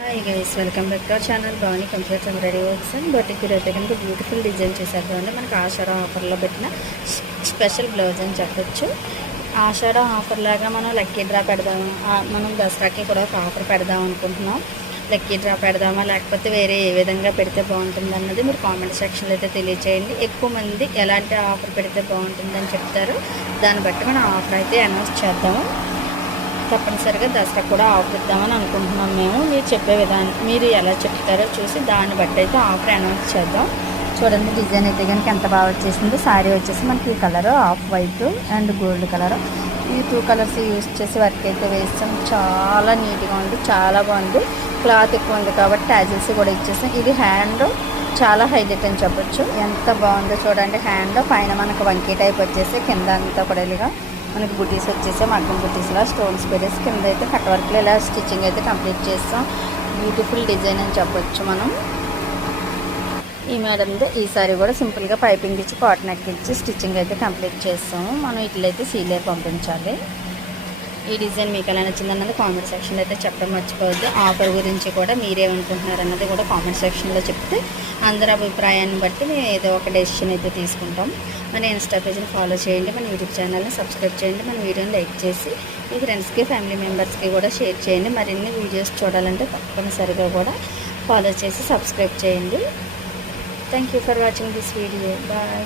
Hi guys, welcome back to our channel Bhavani computers and ready works and boutique. అయితే కనుక beautiful design చేశారు కదండి. మనకి ఆషాఢ ఆఫర్లో పెట్టిన స్పెషల్ బ్లౌజ్ అని చెప్పొచ్చు. ఆషాఢ ఆఫర్ లాగా మనం లక్కీ డ్రా పెడదాం, మనం దసరాకి కూడా ఒక ఆఫర్ పెడదాం అనుకుంటున్నాం. లక్కీ డ్రా పెడదామా లేకపోతే వేరే ఏ విధంగా పెడితే బాగుంటుంది అన్నది మీరు కామెంట్ సెక్షన్లో అయితే తెలియచేయండి. ఎక్కువ మంది ఎలాంటి ఆఫర్ పెడితే బాగుంటుందని చెప్తారు, దాన్ని బట్టి మనం ఆఫర్ అయితే అనౌన్స్ చేద్దాము. తప్పనిసరిగా దసరా కూడా ఆఫర్ ఇద్దామని అనుకుంటున్నాం మేము. మీరు చెప్పే విధానం మీరు ఎలా చెప్తారో చూసి దాన్ని బట్టి అయితే ఆఫర్ అనౌన్స్ చేద్దాం. చూడండి, డిజైన్ అయితే కనుక ఎంత బాగా వచ్చేసిందో. శారీ వచ్చేసి మనకి ఈ colour off white and gold colour, ఈ 2 కలర్స్ యూజ్ చేసి వర్క్ అయితే వేస్తాం. చాలా నీట్గా ఉంది, చాలా బాగుంది. క్లాత్ ఎక్కువ ఉంది కాబట్టి ట్యాజిల్స్ కూడా ఇచ్చేసాం. ఇది హ్యాండ్ చాలా హైలైట్ అని చెప్పొచ్చు. ఎంత బాగుందో చూడండి. హ్యాండ్ పైన మనకు వంకీ టైప్ వచ్చేసి కింద అంతా కూడా ఇలాగా మనకి బుటీస్ వచ్చేసి మగ్గం బుటీస్లో స్టోన్స్ పెట్టేసి కింద అయితే కట్ వర్క్లో ఇలా స్టిచ్చింగ్ అయితే కంప్లీట్ చేస్తాం. బ్యూటిఫుల్ డిజైన్ అని చెప్పొచ్చు. మనం ఈ మేడంది ఈ సారీ కూడా సింపుల్గా పైపింగ్ ఇచ్చి కాటన్ నెక్ ఇచ్చి స్టిచ్చింగ్ అయితే కంప్లీట్ చేస్తాము. మనం ఇట్లయితే సీలే పంపించాలి. ఈ డిజైన్ మీకు ఎలా నచ్చింది అన్నది కామెంట్ సెక్షన్లో అయితే చెప్పడం మర్చిపోవద్దు. ఆఫర్ గురించి కూడా మీరేమనుకుంటున్నారు అన్నది కూడా కామెంట్ సెక్షన్లో చెప్తే అందరి అభిప్రాయాన్ని బట్టి మేము ఏదో ఒక డెసిషన్ అయితే తీసుకుంటాం. మన ఇన్స్టా పేజ్ని ఫాలో చేయండి, మన యూట్యూబ్ ఛానల్ని సబ్స్క్రైబ్ చేయండి, మన వీడియోని లైక్ చేసి మీ ఫ్రెండ్స్కి ఫ్యామిలీ మెంబర్స్కి కూడా షేర్ చేయండి. మరిన్ని వీడియోస్ చూడాలంటే తప్పనిసరిగా కూడా ఫాలో చేసి సబ్స్క్రైబ్ చేయండి. Thank you for watching this video. Bye.